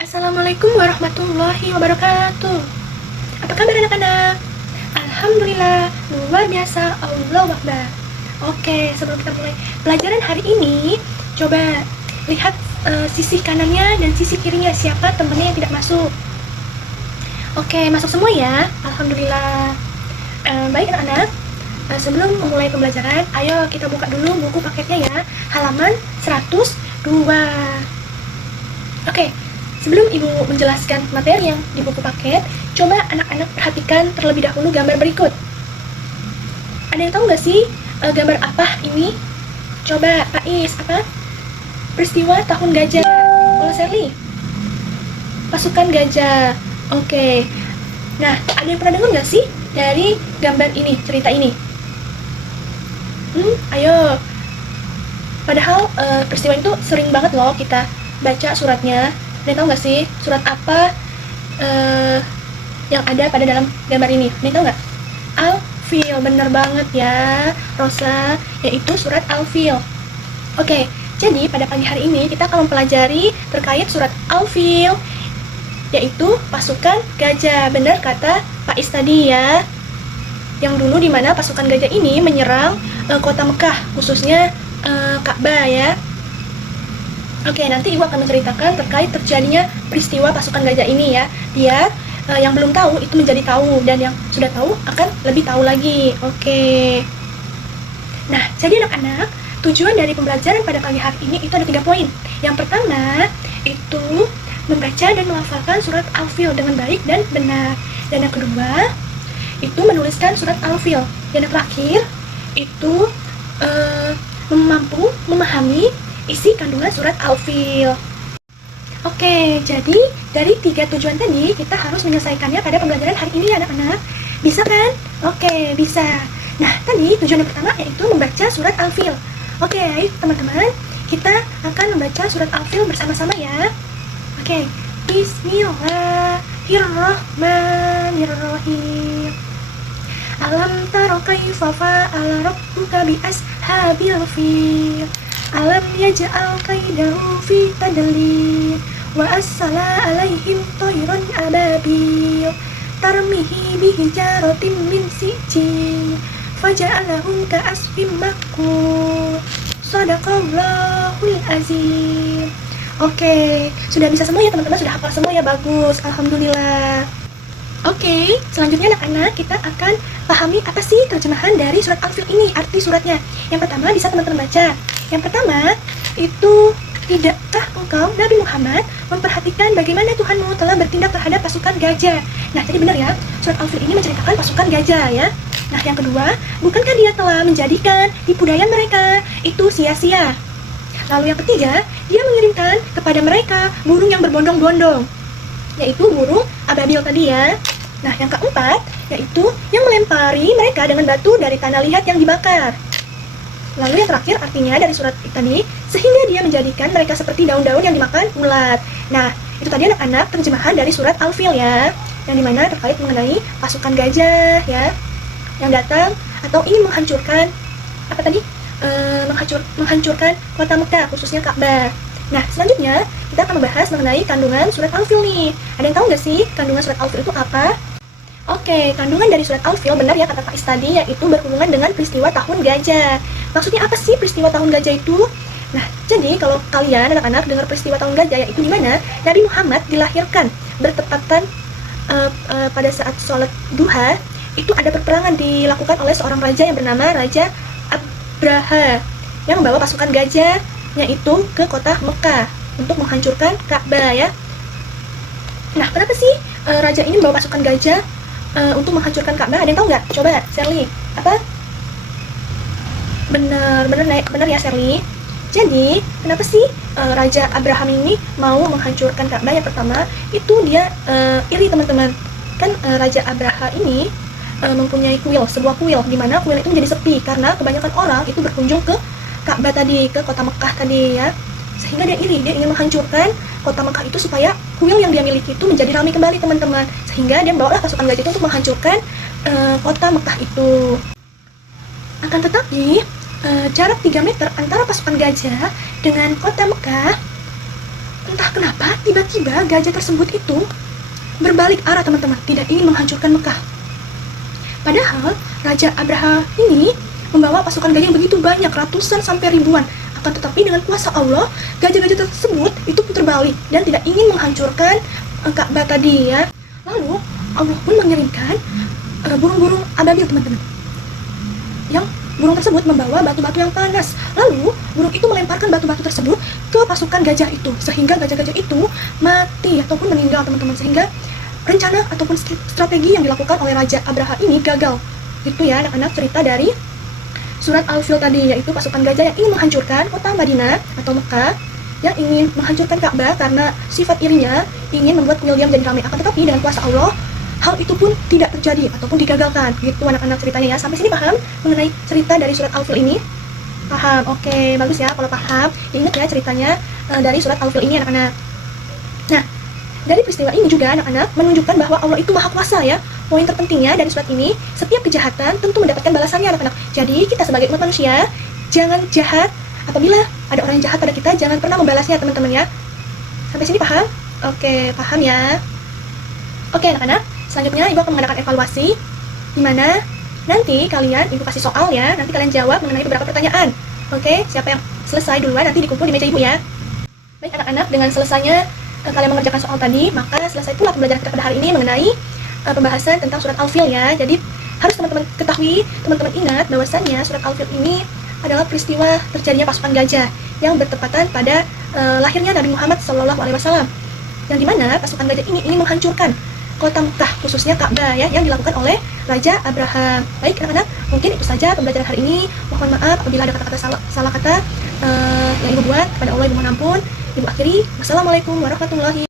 Assalamualaikum warahmatullahi wabarakatuh. Apa kabar anak-anak? Alhamdulillah, luar biasa, Allahu Akbar. Oke, sebelum kita mulai pelajaran hari ini, coba lihat sisi kanannya dan sisi kirinya, siapa temennya yang tidak masuk. Oke, masuk semua ya, Alhamdulillah. Baik anak-anak, sebelum memulai pembelajaran, ayo kita buka dulu buku paketnya ya, halaman 102. Oke, sebelum Ibu menjelaskan materi yang di buku paket, coba anak-anak perhatikan terlebih dahulu gambar berikut. Ada yang tahu nggak sih gambar apa ini? Coba Pak Is, apa? Peristiwa tahun gajah. Kalau Sherly? Pasukan gajah. Oke. Nah, ada yang pernah dengar nggak sih dari gambar ini, cerita ini? Ayo. Padahal peristiwa itu sering banget loh kita baca suratnya. Ada yang tahu nggak sih surat apa yang ada pada dalam gambar ini? Ada yang tahu nggak? Al-Fil, bener banget ya Rosa, yaitu surat Al-Fil. Oke, jadi pada pagi hari ini kita akan mempelajari terkait surat Al-Fil, yaitu pasukan gajah. Bener kata Pak Is tadi ya, yang dulu dimana pasukan gajah ini menyerang kota Mekah, khususnya Ka'bah ya. Oke, nanti Ibu akan menceritakan terkait terjadinya peristiwa pasukan gajah ini ya. Biar yang belum tahu itu menjadi tahu, dan yang sudah tahu akan lebih tahu lagi. Oke. Nah, jadi anak-anak, tujuan dari pembelajaran pada pagi hari ini itu ada 3 poin. Yang pertama, itu membaca dan melafalkan surat Al-Fil dengan baik dan benar. Dan yang kedua, itu menuliskan surat Al-Fil. Dan yang terakhir, itu mampu memahami isi kandungan surat Al-Fil. Oke, jadi dari 3 tujuan tadi kita harus menyelesaikannya pada pembelajaran hari ini ya anak-anak. Bisa kan? Oke, bisa. Nah, tadi tujuan yang pertama yaitu membaca surat Al-Fil. Oke, ayo teman-teman, kita akan membaca surat Al-Fil bersama-sama ya. Oke, Bismillahirrahmanirrahim. Alam taro kaifa fa'ala rabbuka bi ashabil fil. Alam yaj'al kaidahu fi tadlil wa arsala alaihim tayran ababil tarmihi bihijaratin min sijil faja'alahum ka'asfin ma'kul. Shadaqallahul azim. Oke, sudah bisa semua ya teman-teman, sudah hafal semua ya, bagus, alhamdulillah. Oke, selanjutnya anak-anak kita akan pahami apa sih terjemahan dari surat Al-Fil ini, arti suratnya. Yang pertama bisa teman-teman baca. Yang pertama itu, tidakkah engkau Nabi Muhammad memperhatikan bagaimana Tuhanmu telah bertindak terhadap pasukan gajah. Nah, jadi benar ya, surat Al-Fil ini menceritakan pasukan gajah ya. Nah, yang kedua, bukankah dia telah menjadikan tipu daya mereka itu sia-sia. Lalu yang ketiga, dia mengirimkan kepada mereka burung yang berbondong-bondong, yaitu burung ababil tadi ya. Nah, yang keempat, yaitu yang melempari mereka dengan batu dari tanah liat yang dibakar. Lalu yang terakhir artinya dari surat tadi, sehingga dia menjadikan mereka seperti daun-daun yang dimakan ulat. Nah, itu tadi anak-anak terjemahan dari surat Al-Fil ya, yang dimana terkait mengenai pasukan gajah ya, yang datang atau ingin menghancurkan apa tadi? Menghancurkan kota Mekah, khususnya Ka'bah. Nah, selanjutnya kita akan membahas mengenai kandungan surat Al-Fil nih. Ada yang tahu nggak sih kandungan surat Al-Fil itu apa? Oke, kandungan dari surat Al-Fil benar ya kata Pak Is tadi, yaitu berhubungan dengan peristiwa tahun gajah. Maksudnya apa sih peristiwa tahun gajah itu? Nah, jadi kalau kalian anak-anak dengar peristiwa tahun gajah, yaitu di mana Nabi Muhammad dilahirkan bertepatan pada saat sholat duha, itu ada peperangan dilakukan oleh seorang raja yang bernama Raja Abraha yang membawa pasukan gajahnya itu ke kota Mekah untuk menghancurkan Ka'bah ya. Nah, kenapa sih raja ini membawa pasukan gajah untuk menghancurkan Ka'bah? Ada yang tahu nggak? Coba, Sherly. Apa? Bener ya, Sherly. Jadi, kenapa sih Raja Abraham ini mau menghancurkan Ka'bah? Yang pertama, itu dia iri teman-teman. Kan Raja Abraha ini mempunyai kuil, sebuah kuil, di mana kuil itu menjadi sepi karena kebanyakan orang itu berkunjung ke Ka'bah tadi, ke kota Mekah tadi ya. Sehingga dia iri, dia ingin menghancurkan kota Mekah itu supaya kuil yang dia miliki itu menjadi ramai kembali teman-teman. Sehingga dia membawalah pasukan gajah itu untuk menghancurkan kota Mekah itu. Akan tetapi jarak 3 meter antara pasukan gajah dengan kota Mekah entah kenapa tiba-tiba gajah tersebut itu berbalik arah teman-teman, tidak ingin menghancurkan Mekah. Padahal Raja Abraha ini membawa pasukan gajah yang begitu banyak, ratusan sampai ribuan. Akan tetapi dengan kuasa Allah, gajah-gajah tersebut itu pun terbalik dan tidak ingin menghancurkan Ka'bah tadi ya. Lalu Allah pun mengirimkan burung-burung ababil teman-teman. Yang burung tersebut membawa batu-batu yang panas. Lalu burung itu melemparkan batu-batu tersebut ke pasukan gajah itu, sehingga gajah-gajah itu mati ataupun meninggal teman-teman. Sehingga rencana ataupun strategi yang dilakukan oleh Raja Abraha ini gagal. Itu ya anak-anak cerita dari surat Al-Fil tadi, yaitu pasukan gajah yang ingin menghancurkan kota Madinah atau Mekah, yang ingin menghancurkan Ka'bah karena sifat irinya ingin membuat kuil diam jadi ramai. Akan tetapi dengan kuasa Allah, hal itu pun tidak terjadi ataupun digagalkan. Gitu anak-anak ceritanya ya. Sampai sini paham mengenai cerita dari surat Al-Fil ini? Paham? Oke, bagus ya kalau paham. Diingat ya ceritanya dari surat Al-Fil ini anak-anak. Nah, dari peristiwa ini juga anak-anak menunjukkan bahwa Allah itu maha kuasa ya. Poin terpentingnya dari surat ini, setiap kejahatan tentu mendapatkan balasannya anak-anak. Jadi kita sebagai umat manusia jangan jahat. Apabila ada orang yang jahat pada kita, jangan pernah membalasnya teman-teman ya. Sampai sini paham? Oke, paham ya. Oke anak-anak, selanjutnya Ibu akan mengadakan evaluasi, di mana nanti kalian Ibu kasih soal ya, nanti kalian jawab mengenai beberapa pertanyaan. Oke, siapa yang selesai duluan nanti dikumpul di meja Ibu ya. Baik anak-anak, dengan selesainya kalian mengerjakan soal tadi, maka selesai pula pembelajaran kita pada hari ini mengenai pembahasan tentang surat Al-Fil ya. Jadi harus teman-teman ketahui, teman-teman ingat bahwasannya surat Al-Fil ini adalah peristiwa terjadinya pasukan gajah yang bertepatan pada lahirnya Nabi Muhammad SAW, yang dimana pasukan gajah ini ingin menghancurkan kota Mekah, khususnya Ka'bah ya, yang dilakukan oleh Raja Abraha. Baik anak-anak, mungkin itu saja pembelajaran hari ini. Mohon maaf apabila ada kata-kata salah kata yang Ibu buat. Kepada Allah Ibu mohon ampun. Ibu akhiri. Wassalamualaikum warahmatullahi